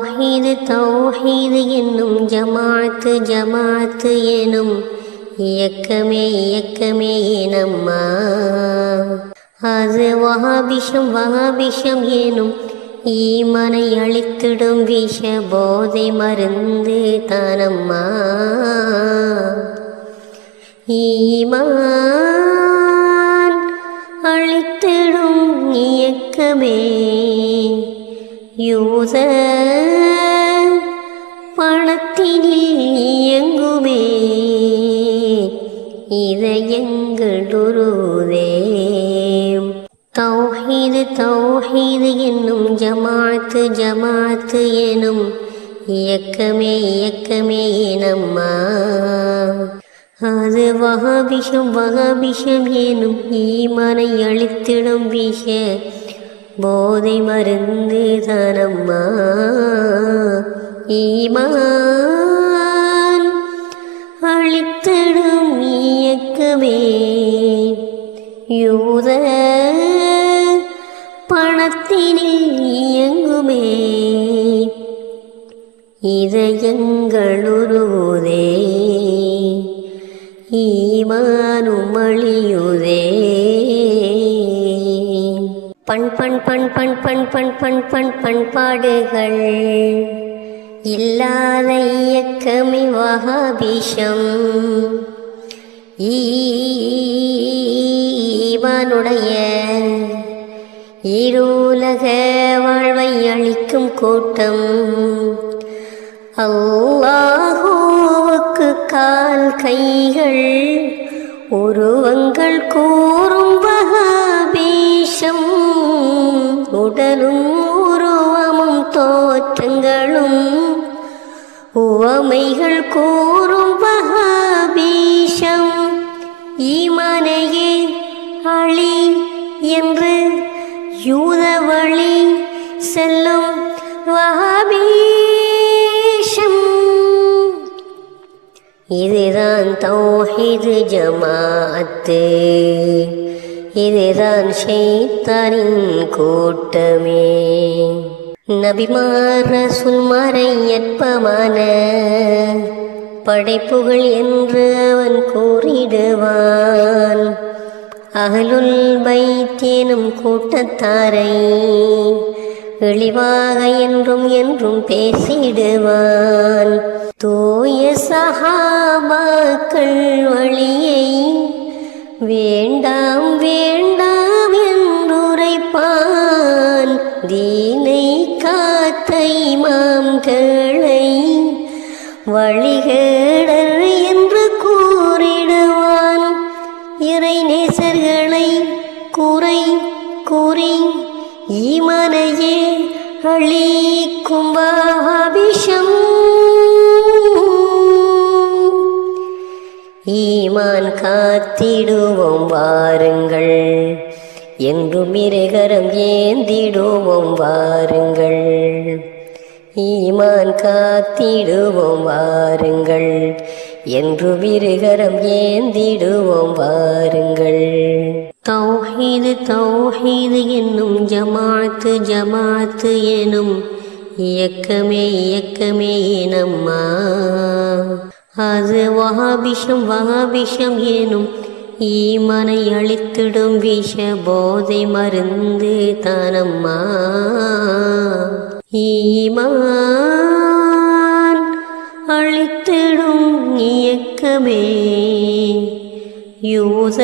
தௌஹீது தௌஹீது என்னும் ஜமாத்து ஜமாத்து எனும் இயக்கமே இயக்கமே நம்மா. அது வஹாபிஷம் வஹாபிஷம் எனும் ஈமனை அழித்திடும் விஷ போதை மருந்து தானம்மா. ஈமான் அழித்திடும் இயக்கமே யூத பணத்தினில் இயங்குமே இதயங்களுருதே. தௌஹீது தௌஹீது என்னும் ஜமாத்து ஜமாத்து எனும் இயக்கமே இயக்கமே நம்மா. அது வஹாபிஷம் வஹாபிஷம் எனும் ஈமனை அழித்திடும் விஷ போதை மருந்து தானம்மா. ஈமான் அழித்திடும் இயக்கமே யூத பணத்தினில் இயங்குமே இதயங்களுருதே. ஈமானும் அழியுதே. பண் பண் பண் பண் பண் பண் பண் பண் பண்பாடுகள் இல்லாத இயக்கமே வஹாபிஷம். ஈமானுடைய இருலக வாழ்வை அளிக்கும் கூட்டம். அல்லாஹுவுக்கு கால் கைகள் உருவங்கள் கூறும் வஹாபிஷம். உடலும் உருவமும் தோற்றங்களும் உவமைகள் கூறும் வஹாபிஷம். ஈமானையே அழி என்று யூத வழி செல்லும் வஹாபிஷம். இதுதான் தௌஹீது ஜமாஅத்து. இதுதான் ஷைத்தானின் கூட்டமே. நபிமார் ரசூல்மாரை அற்பமான படைப்புகள் என்று அவன் கூறிடுவான். அஹ்லுல் பைத் எனும் கூட்டத்தாரை இழிவாக என்றும் என்றும் பேசிடுவான். தூய சஹாபாக்கள் வழியை வேண்டாம் வேண்டாம் என்றுரைப்பான். தீனை காத்த இமாம்களை வழிகேடர் என்று கூறிடுவான். இறை நேசர்களை குறை கூறி ஈமானையே அழிக்கும் வஹாபிஷம். ஈமான் காத்திடுவோம் வாருங்கள், என்றும் இருகரம் ஏந்திடுவோம் வாருங்கள். ஈமான் காத்திடுவோம் வாருங்கள், என்றும் இருகரம் ஏந்திடுவோம் வாருங்கள். தௌஹீது தௌஹீது என்னும் ஜமாத்து ஜமாத்து எனும் இயக்கமே இயக்கமே நம்மா. அது வஹாபிஷம் வஹாபிஷம் எனும் ஈமனை அழித்திடும் விஷ போதை மருந்து தானம்மா. ஈமான் அழித்திடும் இயக்கமே யூத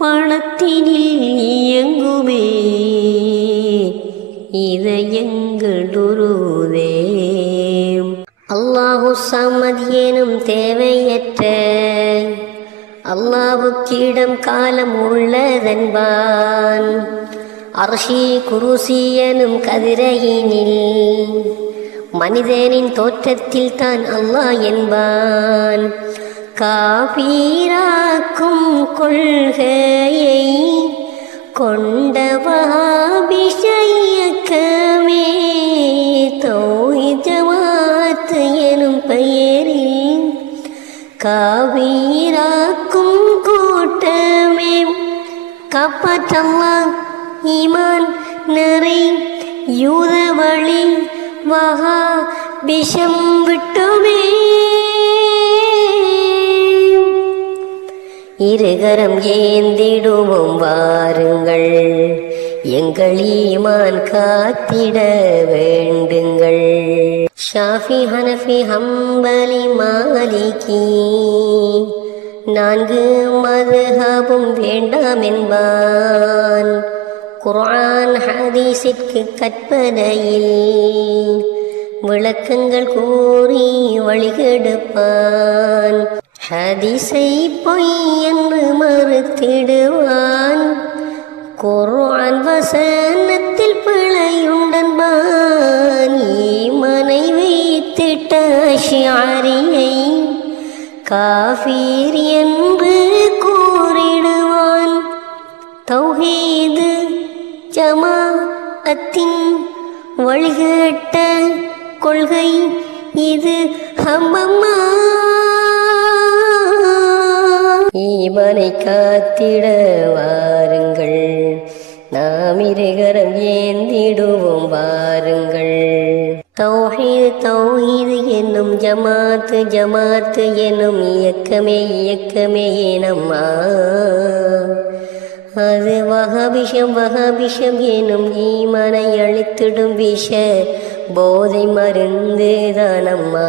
பணத்தினில் இயங்குமே இதயங்களுருதே. அல்லாஹு சமத் எனும் தேவையற்ற அல்லாஹ்வுக்கிடம் காலம் உள்ளதென்பான். அர்ஷி குருசி எனும் கதிரையினில் மனிதனின் தோற்றத்தில் தான் அல்லாஹ் என்பான். காபீராக்கும் கொள்கையை கொண்ட வஹாபிஷ இயக்கமே தௌஹீத் ஜமாஅத் எனும் பெயரில் காபீராக்கும் கூட்டமே. காப்பாற்றல்லாஹ் ஈமான் நிறை யூத வகா விஷம் விட்டுமே இருகரம் ஏந்திடுவோம் வாருங்கள் எங்கள் ஈமான் காத்திட வேண்டுங்கள். ஷாஃபி ஹனஃபி ஹம்பலி மாலிகி நான்கு மதுஹபும் வேண்டாம் என்பான். குர்ஆன் ஹதீஸிற்கு கற்பனையில் விளக்கங்கள் கூறி வழிகெடுப்பான். ஹதீஸை பொய் என்று மறுத்திடுவான். குர்ஆன் வசனத்தில் பிழையுண்டன்பான். ஈமானை வைத்திட்ட அஷ்அரியை காஃபிர் என்று கூறிடுவான். தௌஹீது ஜமாஅத்தின் வழிகட்ட கொள்கை இது ஹம்மம்மா. ஈமானை காத்திட வாருங்கள் நாம் இருகரம் ஏந்திடுவோம் வாருங்கள். தௌஹீது தௌஹீது என்னும் ஜமாத்து ஜமாத்து என்னும் இயக்கமே இயக்கமே ஏனம்மா. அது வஹாபிஷம் வஹாபிஷம் எனும் ஈமானை அழித்திடும் விஷ போதை மருந்து தானம்மா.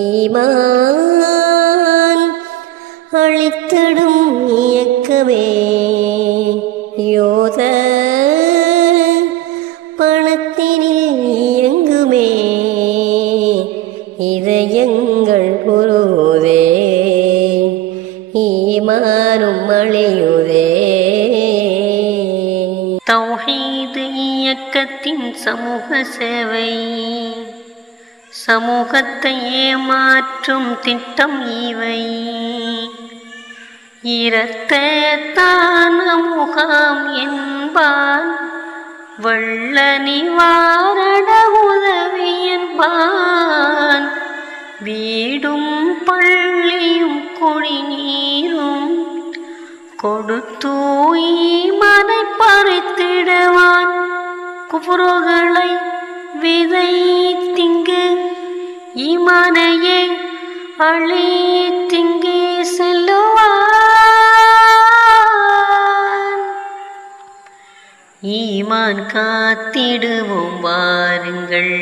ஈமான் அழித்திடும் இயக்கமே யோத பணத்தினில் இயங்குமே இதயங்கள் குருதே ஈமானும் அழியுதே. தௌஹீது இயக்கத்தின் சமூக சேவை சமூகத்தை ஏமாற்றும் திட்டம் இவை. இரத்தத்தான முகாம் என்பான் வெள்ள நிவாரண உதவி என்பான். வீடும் பள்ளியும் குடிநீரும் கொடுத்து ஈமானை பறித்திடுவான். குஃப்ருகளை விதைத்திங்கு ஈமானையே அழித்திங்கே செல்லுவான். ஈமான் காத்திடுவோம் வாருங்கள்.